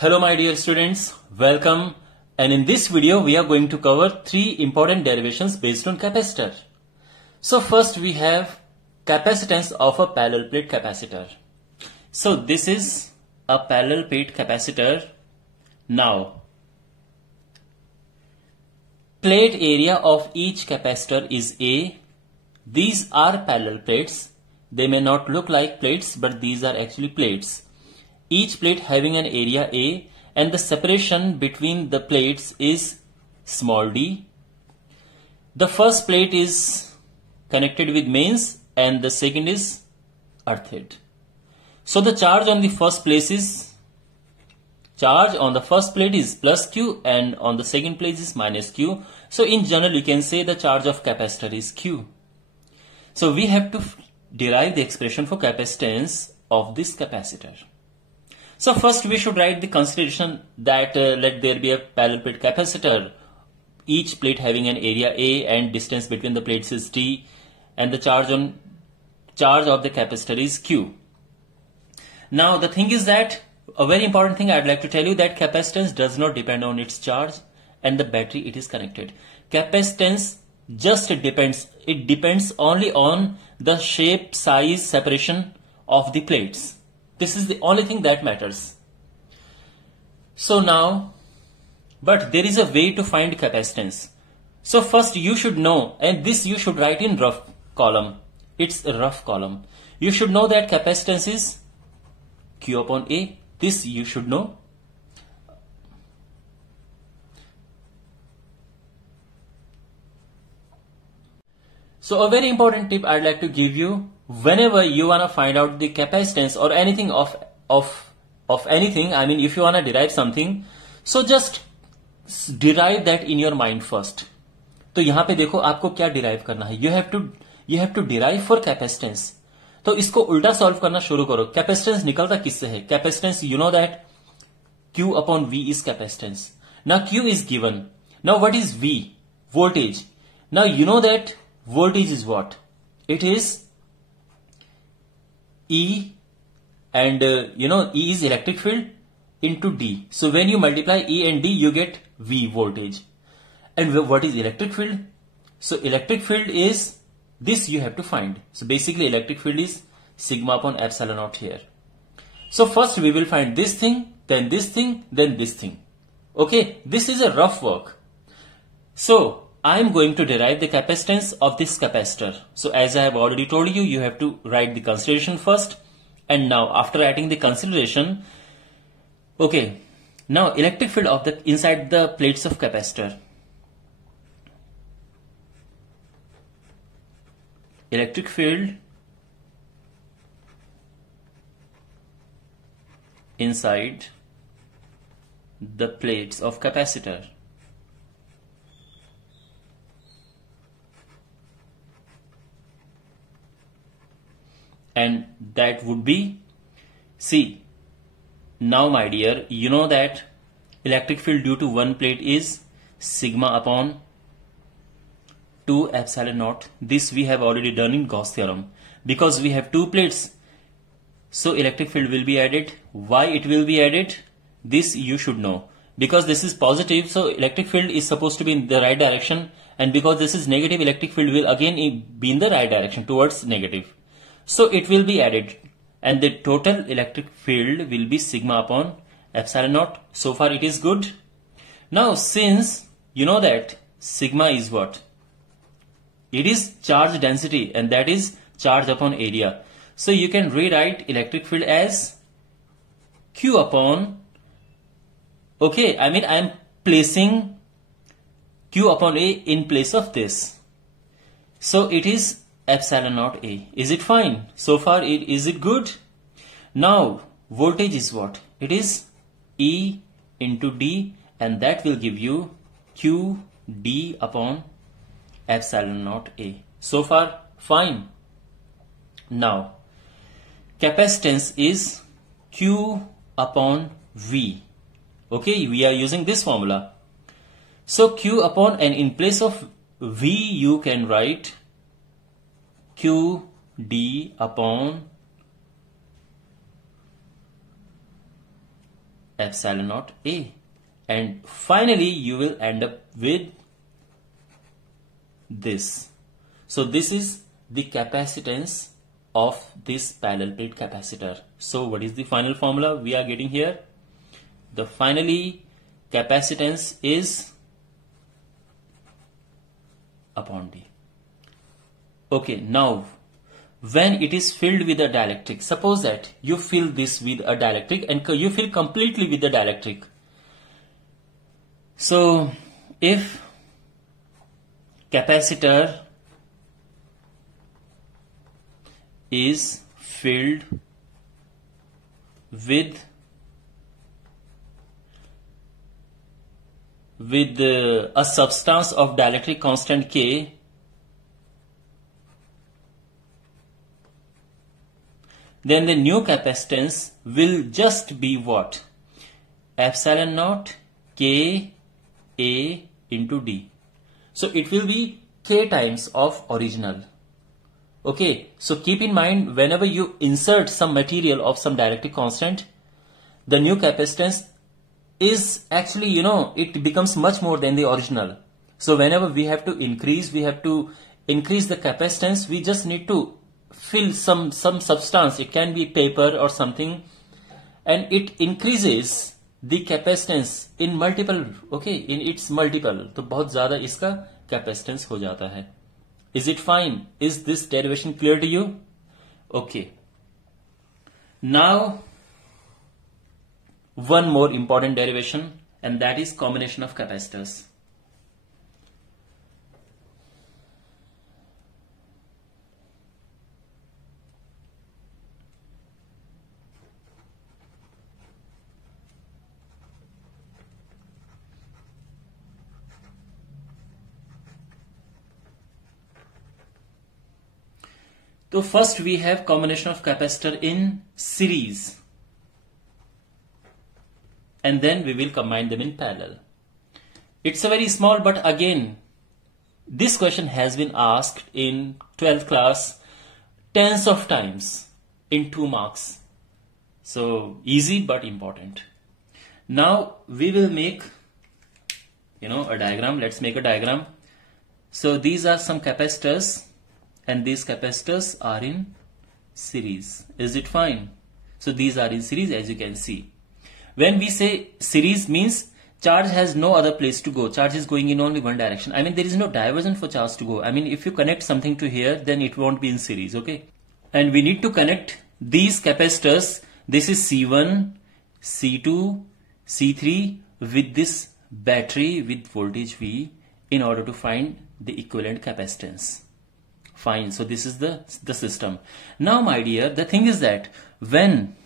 Hello my dear students, welcome, and in this video we are going to cover three important derivations based on capacitor. So first we have capacitance of a parallel plate capacitor. So this is a parallel plate capacitor. Now plate area of each capacitor is A. These are parallel plates. They may not look like plates, but these are actually plates. Each plate having an area A, and the separation between the plates is small d. The first plate is connected with mains and the second is earthed. So the charge on the first plate is plus Q and on the second plate is minus Q. So in general you can say the charge of capacitor is Q. So we have to derive the expression for capacitance of this capacitor. So first we should write the consideration that let there be a parallel plate capacitor, each plate having an area A and distance between the plates is T, and the charge of the capacitor is Q. Now the thing is that a very important thing I'd like to tell you that capacitance does not depend on its charge and the battery it is connected. Capacitance just depends only on the shape, size, separation of the plates. This is the only thing that matters. So now, but there is a way to find capacitance. So first you should know, and this you should write in rough column. It's a rough column. You should know that capacitance is Q upon A. This you should know. So a very important tip I'd like to give you, whenever you want to find out the capacitance or anything of anything, I mean if you want to derive something, so just derive that in your mind first. तो यहाँ पे देखो आपको क्या derive करना है. You have to derive for capacitance. तो इसको उल्टा solve करना शुरू करो. Capacitance निकलता किससे है? Capacitance, you know that Q upon V is capacitance. Now Q is given. Now what is V? Voltage. Now you know that voltage is what? It is E, and E is electric field into D. So when you multiply E and D, you get V voltage. And what is electric field? So electric field is this you have to find. So basically electric field is sigma upon epsilon naught here. So first we will find this thing, then this thing, then this thing. Okay, this is a rough work. So I am going to derive the capacitance of this capacitor. So as I have already told you, you have to write the consideration first. And now after writing the consideration, okay, now electric field of the inside the plates of capacitor. Electric field inside the plates of capacitor. And that would be, see, now my dear, you know that electric field due to one plate is sigma upon 2 epsilon naught. This we have already done in Gauss theorem. Because we have two plates, so electric field will be added. Why it will be added? This you should know. Because this is positive, so electric field is supposed to be in the right direction. And because this is negative, electric field will again be in the right direction, towards negative. So it will be added, and the total electric field will be sigma upon epsilon naught. So far it is good. Now since you know that sigma is what? It is charge density, and that is charge upon area. So you can rewrite electric field as Q upon, okay, I mean I am placing Q upon A in place of this. So it is epsilon naught A. Is it fine? So far is it good? Now voltage is what? It is E into D, and that will give you Q D upon epsilon naught A. So far fine. Now capacitance is Q upon V. Okay, we are using this formula. So Q upon, and in place of V you can write Q D upon epsilon naught A. And finally you will end up with this. So this is the capacitance of this parallel plate capacitor. So what is the final formula we are getting here? The finally capacitance is upon D. Okay, now when it is filled with a dielectric, suppose that you fill this with a dielectric and you fill completely with the dielectric. So if capacitor is filled with a substance of dielectric constant K, then the new capacitance will just be what? Epsilon naught K A into D. So it will be K times of original. Okay, so keep in mind, whenever you insert some material of some dielectric constant, the new capacitance is actually, it becomes much more than the original. So whenever we have to increase the capacitance, we just need to fill some substance. It can be paper or something, and it increases the capacitance in multiple, okay, in its multiple. तो बहुत ज़्यादा इसका capacitance हो जाता है. Is it fine? Is this derivation clear to you? Okay. Now, one more important derivation, and that is combination of capacitors. So first we have combination of capacitor in series, and then we will combine them in parallel. It's a very small, but again this question has been asked in 12th class tens of times in 2 marks. So easy but important. Now we will make a diagram. Let's make a diagram. So these are some capacitors, and these capacitors are in series. Is it fine? So these are in series, as you can see. When we say series, means charge has no other place to go. Charge is going in only one direction. I mean, there is no diversion for charge to go. I mean, if you connect something to here, then it won't be in series, okay? And we need to connect these capacitors. This is C1, C2, C3 with this battery with voltage V in order to find the equivalent capacitance. Fine. So this is the system. Now, my dear, the thing is that when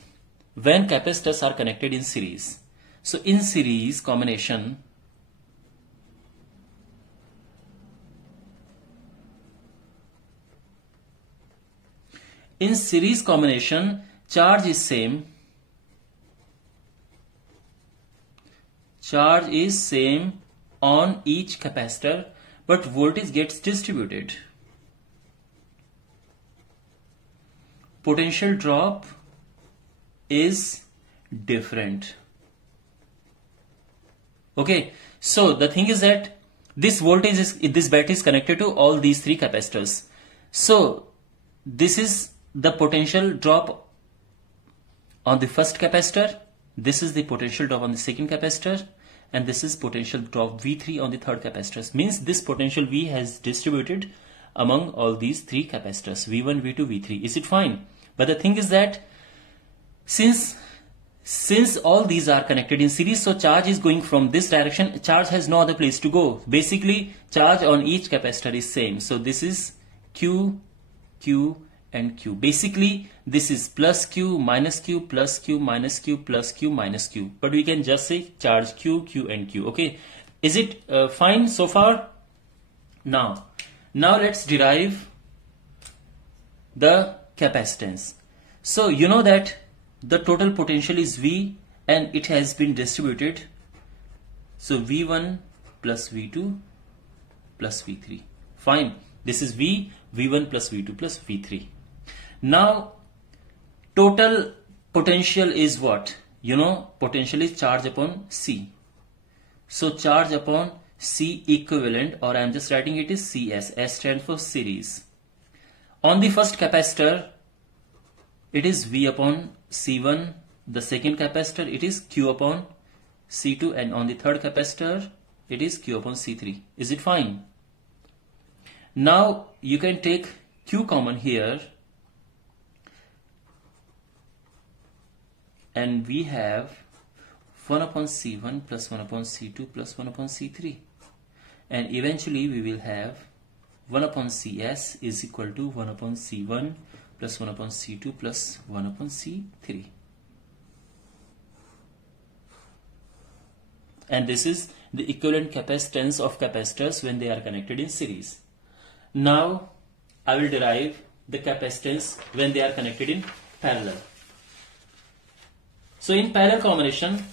capacitors are connected in series, so in series combination, charge is same. Charge is same on each capacitor, but voltage gets distributed. Potential drop is different. Okay, so the thing is that this battery is connected to all these 3 capacitors. So this is the potential drop on the first capacitor, this is the potential drop on the second capacitor, and this is potential drop V3 on the third capacitor. Means this potential V has distributed among all these 3 capacitors, V1, V2, V3. Is it fine? But the thing is that since all these are connected in series, so charge is going from this direction. Charge has no other place to go. Basically, charge on each capacitor is same. So this is Q, Q, and Q. Basically, this is plus Q, minus Q, plus Q, minus Q, plus Q, minus Q. But we can just say charge Q, Q, and Q. Okay. Is it fine so far? Now let's derive the capacitance. So you know that the total potential is V and it has been distributed. So V1 plus V2 plus V3. Fine. This is V1 plus V2 plus V3. Now total potential is what? you know, potential is charge upon C. So charge upon C equivalent, or I am just writing it is CS. S stands for series. On the first capacitor, it is V upon C1. The second capacitor, it is Q upon C2. And on the third capacitor, it is Q upon C3. Is it fine? Now you can take Q common here. And we have 1 upon C1 plus 1 upon C2 plus 1 upon C3. And eventually we will have 1 upon CS is equal to 1 upon C1 plus 1 upon C2 plus 1 upon C3. And this is the equivalent capacitance of capacitors when they are connected in series. Now I will derive the capacitance when they are connected in parallel. So in parallel combination,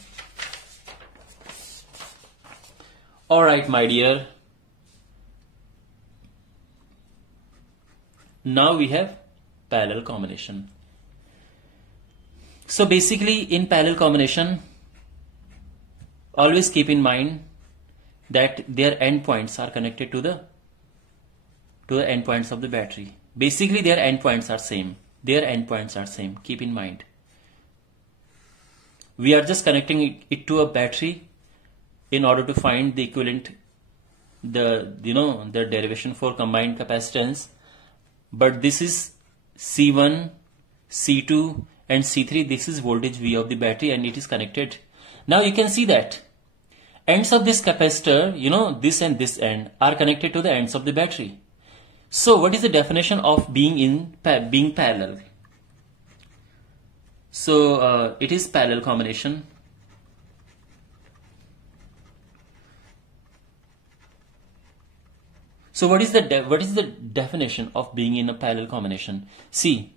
alright my dear, now we have parallel combination. So basically in parallel combination, always keep in mind that their endpoints are connected to the endpoints of the battery. Basically their endpoints are same. Their endpoints are same. Keep in mind. We are just connecting it to a battery in order to find the equivalent, the derivation for combined capacitance. But this is C1, C2 and C3. This is voltage V of the battery and it is connected. Now you can see that ends of this capacitor, this and this end are connected to the ends of the battery. So what is the definition of being parallel? So it is parallel combination. So what is the definition of being in a parallel combination? See,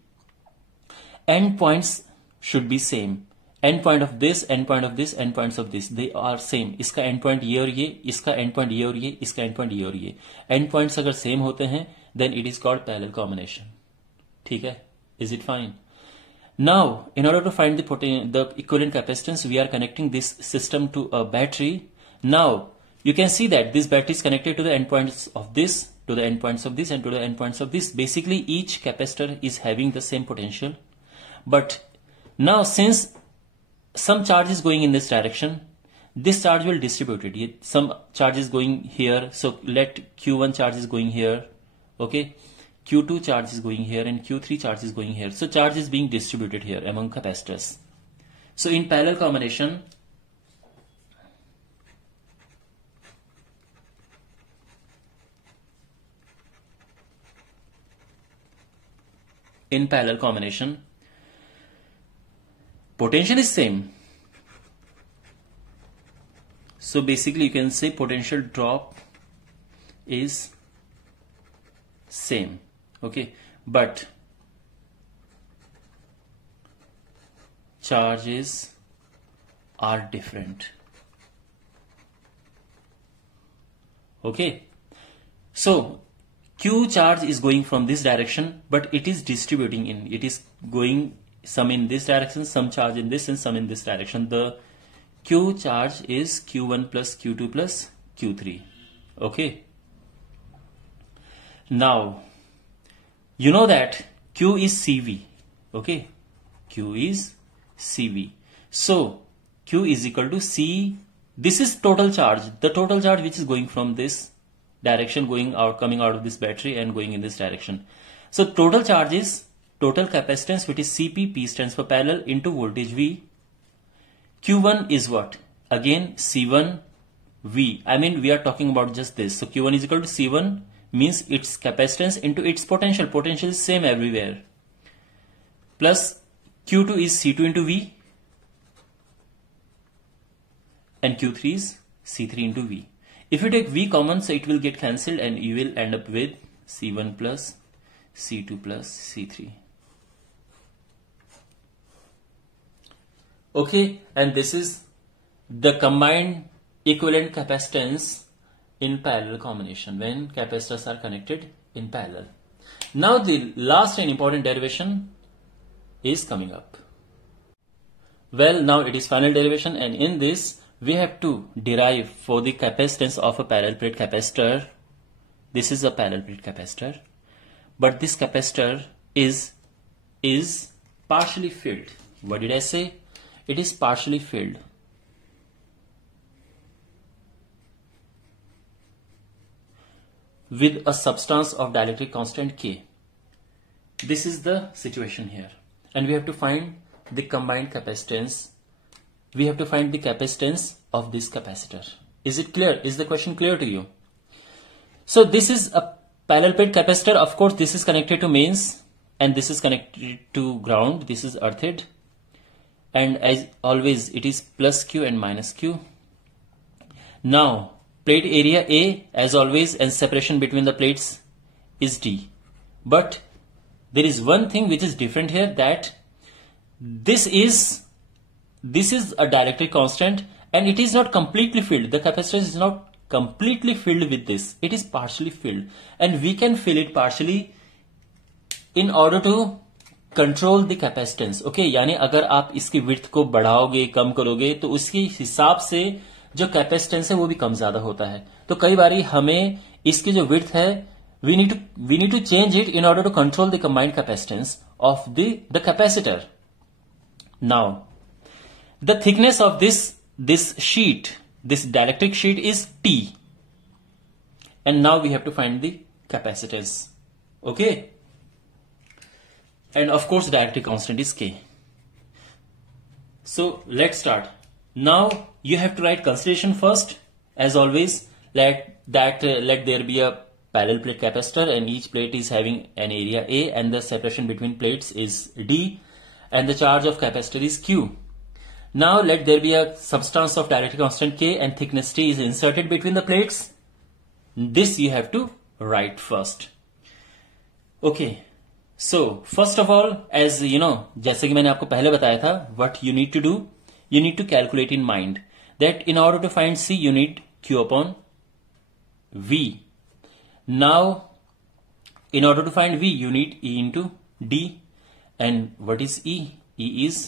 endpoints should be same. Endpoint of this, endpoint of this, endpoints of this, they are same. इसका endpoint ये और ये, इसका endpoint ये और ये, इसका endpoint ये और ये. Endpoints अगर same होते हैं, then it is called parallel combination. ठीक है? Is it fine? Now, in order to find the equivalent capacitance, we are connecting this system to a battery. Now, you can see that this battery is connected to the endpoints of this, to the endpoints of this, and to the endpoints of this. Basically, each capacitor is having the same potential. But now, since some charge is going in this direction, this charge will distribute it. Some charge is going here, so let Q1 charge is going here, okay? Q2 charge is going here and Q3 charge is going here. So charge is being distributed here among capacitors. So in parallel combination, potential is same. So basically you can say potential drop is same, okay, but charges are different, okay. So Q charge is going from this direction, but it is distributing in, it is going some in this direction, some charge in this and some in this direction. The Q charge is Q1 plus Q2 plus Q3, okay. Now, you know that Q is CV, okay, Q is CV. So, Q is equal to C, this is total charge, the total charge which is going from this direction, coming out of this battery and going in this direction. So, total charge is total capacitance, which is CP, P stands for parallel, into voltage V. Q1 is what? Again, C1, V. I mean, we are talking about just this. So, Q1 is equal to C1, means its capacitance into its potential. Potential is same everywhere. Plus Q2 is C2 into V. And Q3 is C3 into V. If you take V common, so it will get cancelled and you will end up with C1 plus C2 plus C3. Okay, and this is the combined equivalent capacitance in parallel combination when capacitors are connected in parallel. Now the last and important derivation is coming up. Well, now it is final derivation, and in this we have to derive for the capacitance of a parallel plate capacitor. This is a parallel plate capacitor, but this capacitor is partially filled. What did I say? It is partially filled. With a substance of dielectric constant K. This is the situation here. And we have to find the combined capacitance. We have to find the capacitance of this capacitor. Is it clear? Is the question clear to you? So this is a parallel plate capacitor. Of course, this is connected to mains and this is connected to ground. This is earthed. And as always, it is plus Q and minus Q. Now, plate area A, as always, and separation between the plates is D. But there is one thing which is different here, that this is a dielectric constant and it is not completely filled. The capacitor is not completely filled with this. It is partially filled, and we can fill it partially in order to control the capacitance. Okay, यानी अगर आप इसकी width को बढ़ाओगे, कम करोगे, तो उसके हिसाब से जो कैपेसिटेंस है वो भी कम ज्यादा होता है. तो कई बारी हमें इसकी जो विड्थ है, we need to change it in order to control the combined capacitance of the capacitor. Now the thickness of this sheet, this dielectric sheet is T, and now we have to find the capacitance. Okay, and of course dielectric constant is K. So let's start. Now you have to write consideration first. As always, let there be a parallel plate capacitor and each plate is having an area A and the separation between plates is D and the charge of capacitor is Q. Now let there be a substance of dielectric constant K and thickness T is inserted between the plates. This you have to write first. Okay. So first of all, as you know, जैसे कि मैंने आपको पहले बताया था, what you need to do, you need to calculate in mind that in order to find C, you need Q upon V. Now, in order to find V, you need E into D. And what is E? E is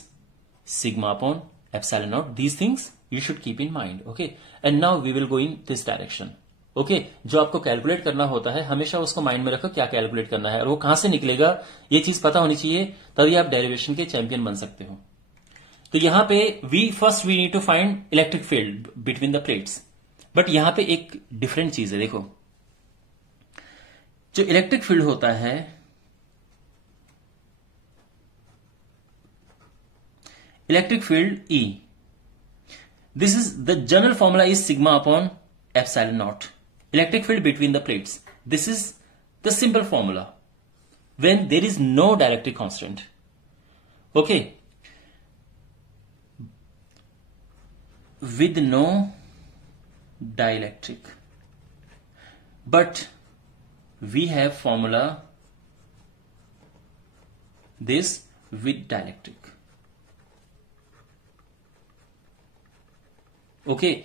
sigma upon epsilon naught. These things you should keep in mind. Okay. And now we will go in this direction. Okay, जो आपको calculate करना होता है हमेशा उसको mind में रखो, क्या कैलकुलेट करना है और वो कहां से निकलेगा, ये चीज पता होनी चाहिए, तभी आप डेरिवेशन के चैंपियन बन सकते हो. तो यहां पे we need to find electric field between the plates. But यहां पे एक डिफरेंट चीज है. देखो, जो इलेक्ट्रिक फील्ड होता है, electric field E, this is the general formula is sigma upon epsilon not. Electric field between the plates. This is the simple formula when there is no dielectric constant. Okay. With no dielectric. But we have formula this with dielectric. Okay.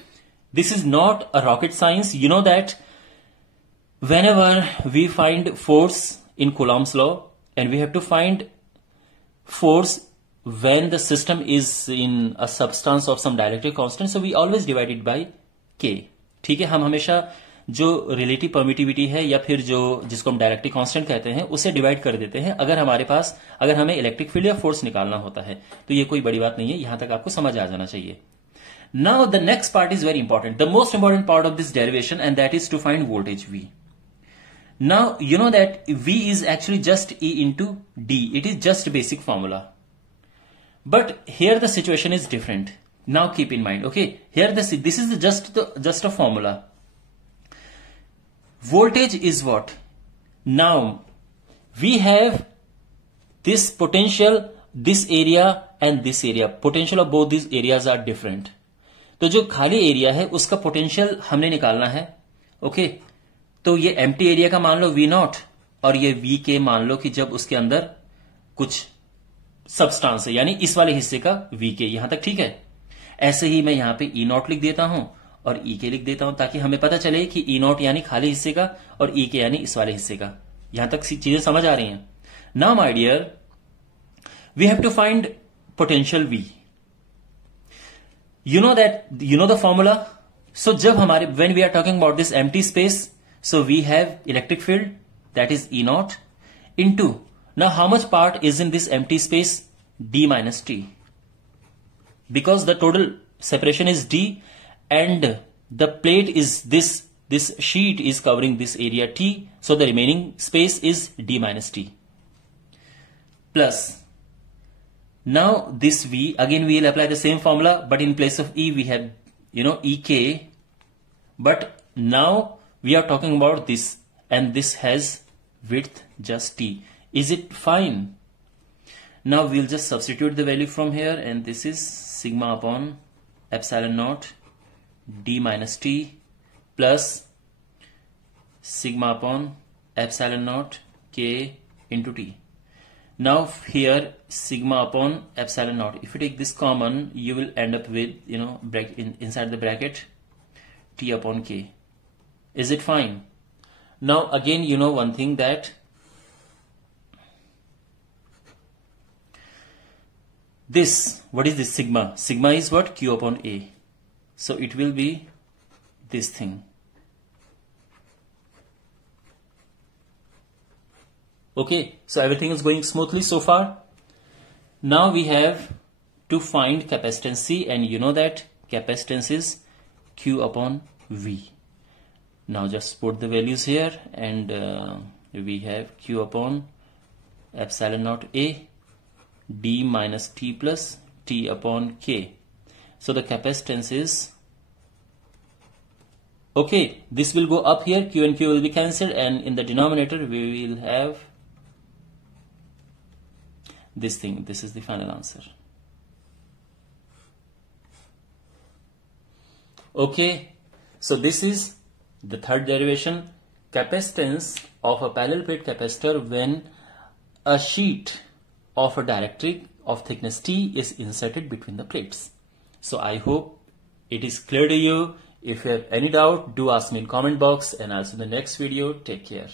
This is not a rocket science. You know that whenever we find force in Coulomb's law and we have to find force when the system is in a substance of some dielectric constant, so we always divide it by K. ठीक है, हम हमेशा जो relative permittivity है या फिर जो जिसको हम डायलेक्ट्रिक कांस्टेंट कहते हैं उसे डिवाइड कर देते हैं अगर हमें इलेक्ट्रिक फील्ड या फोर्स निकालना होता है. तो ये कोई बड़ी बात नहीं है, यहां तक आपको समझ आ जाना चाहिए. Now the next part is very important, the most important part of this derivation, and that is to find voltage V. Now you know that V is actually just E into D. It is just basic formula. But here the situation is different. Now keep in mind, okay? Here this is just a formula. Voltage is what? Now we have this potential, this area and this area. Potential of both these areas are different. तो जो खाली area है उसका potential हमने निकालना है. Okay, तो ये एम्प्टी एरिया का मान लो V0 और ये V के मान लो कि जब उसके अंदर कुछ सब्सटेंस है, यानी इस वाले हिस्से का V के. यहां तक ठीक है. ऐसे ही मैं यहां पे E0 लिख देता हूं और E के लिख देता हूं ताकि हमें पता चले कि E0 यानी खाली हिस्से का और E के यानी इस वाले हिस्से का. यहां तक चीजें समझ आ रही हैं. Now my dear, we have to find potential V. You know the formula. So when we are talking about this empty space, so we have electric field, that is E naught, into, now how much part is in this empty space? D minus T. Because the total separation is D and the plate is this sheet is covering this area T, so the remaining space is D minus T. Plus, now this V, again we will apply the same formula, but in place of E we have, EK, but now we are talking about this, and this has width just T. Is it fine? Now we'll just substitute the value from here, and this is sigma upon epsilon naught D minus T plus sigma upon epsilon naught K into T. Now here sigma upon epsilon naught, if you take this common, you will end up with, inside the bracket T upon K. Is it fine? Now again, one thing, that this, what is this sigma? Sigma is what? Q upon A. So it will be this thing. Okay, so everything is going smoothly so far. Now we have to find capacitance C, and you know that capacitance is Q upon V. Now just put the values here, and we have Q upon epsilon naught A D minus T plus T upon K. So the capacitance is, okay, this will go up here, Q and Q will be cancelled, and in the denominator we will have this thing. This is the final answer. Okay, so this is the third derivation, capacitance of a parallel plate capacitor when a sheet of a dielectric of thickness T is inserted between the plates. So I hope it is clear to you. If you have any doubt, do ask me in comment box, and I'll see you in the next video. Take care.